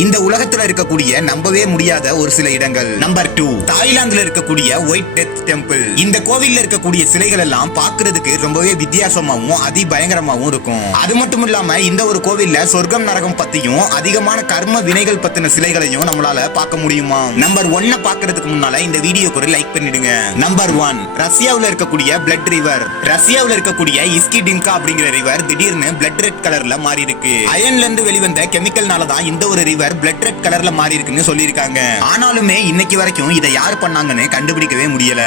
இந்த உலகத்துல இருக்கக்கூடிய நம்பவே முடியாத ஒரு சில இடங்கள். நம்பர் 2, தாய்லாந்துல இருக்கக்கூடிய ஒயிட் டெத் டெம்பிள். இந்த கோவில்ல இருக்கக்கூடிய சிலைகள் எல்லாம் பார்க்கிறதுக்கு ரொம்பவே வித்தியாசமாவும் அதிபயங்கரமாவும் இருக்கும். அது மட்டும் இல்லாம இந்த ஒரு கோவில்ல சொர்க்கம் நரகம் பத்தியும் அதிகமான கர்ம வினைகள் பத்தின சிலைகளையும் நம்மளால பார்க்க முடியுமா? நம்பர் 1 பார்க்கிறதுக்கு முன்னால இந்த வீடியோக்கு ஒரு லைக் பண்ணிடுங்க. நம்பர் 1, ரஷ்யாவுல இருக்கக்கூடிய பிளட் ரிவர். ரஷ்யாவுல இருக்கக்கூடிய இஸ்கிடின்கா அப்படிங்கிற ரிவர் திடீர்னு பிளட் ரெட் கலர்ல மாறி இருக்கு. அயன்ல இருந்து வெளிவந்த கெமிக்கல்னால தான் இந்த ஒரு ரிவர் பிளட் ரெட் கலர்ல மாறி இருக்குன்னு சொல்லியிருக்காங்க. ஆனாலுமே இன்னைக்கு வரைக்கும் இதை யார் பண்ணாங்கன்னு கண்டுபிடிக்கவே முடியல.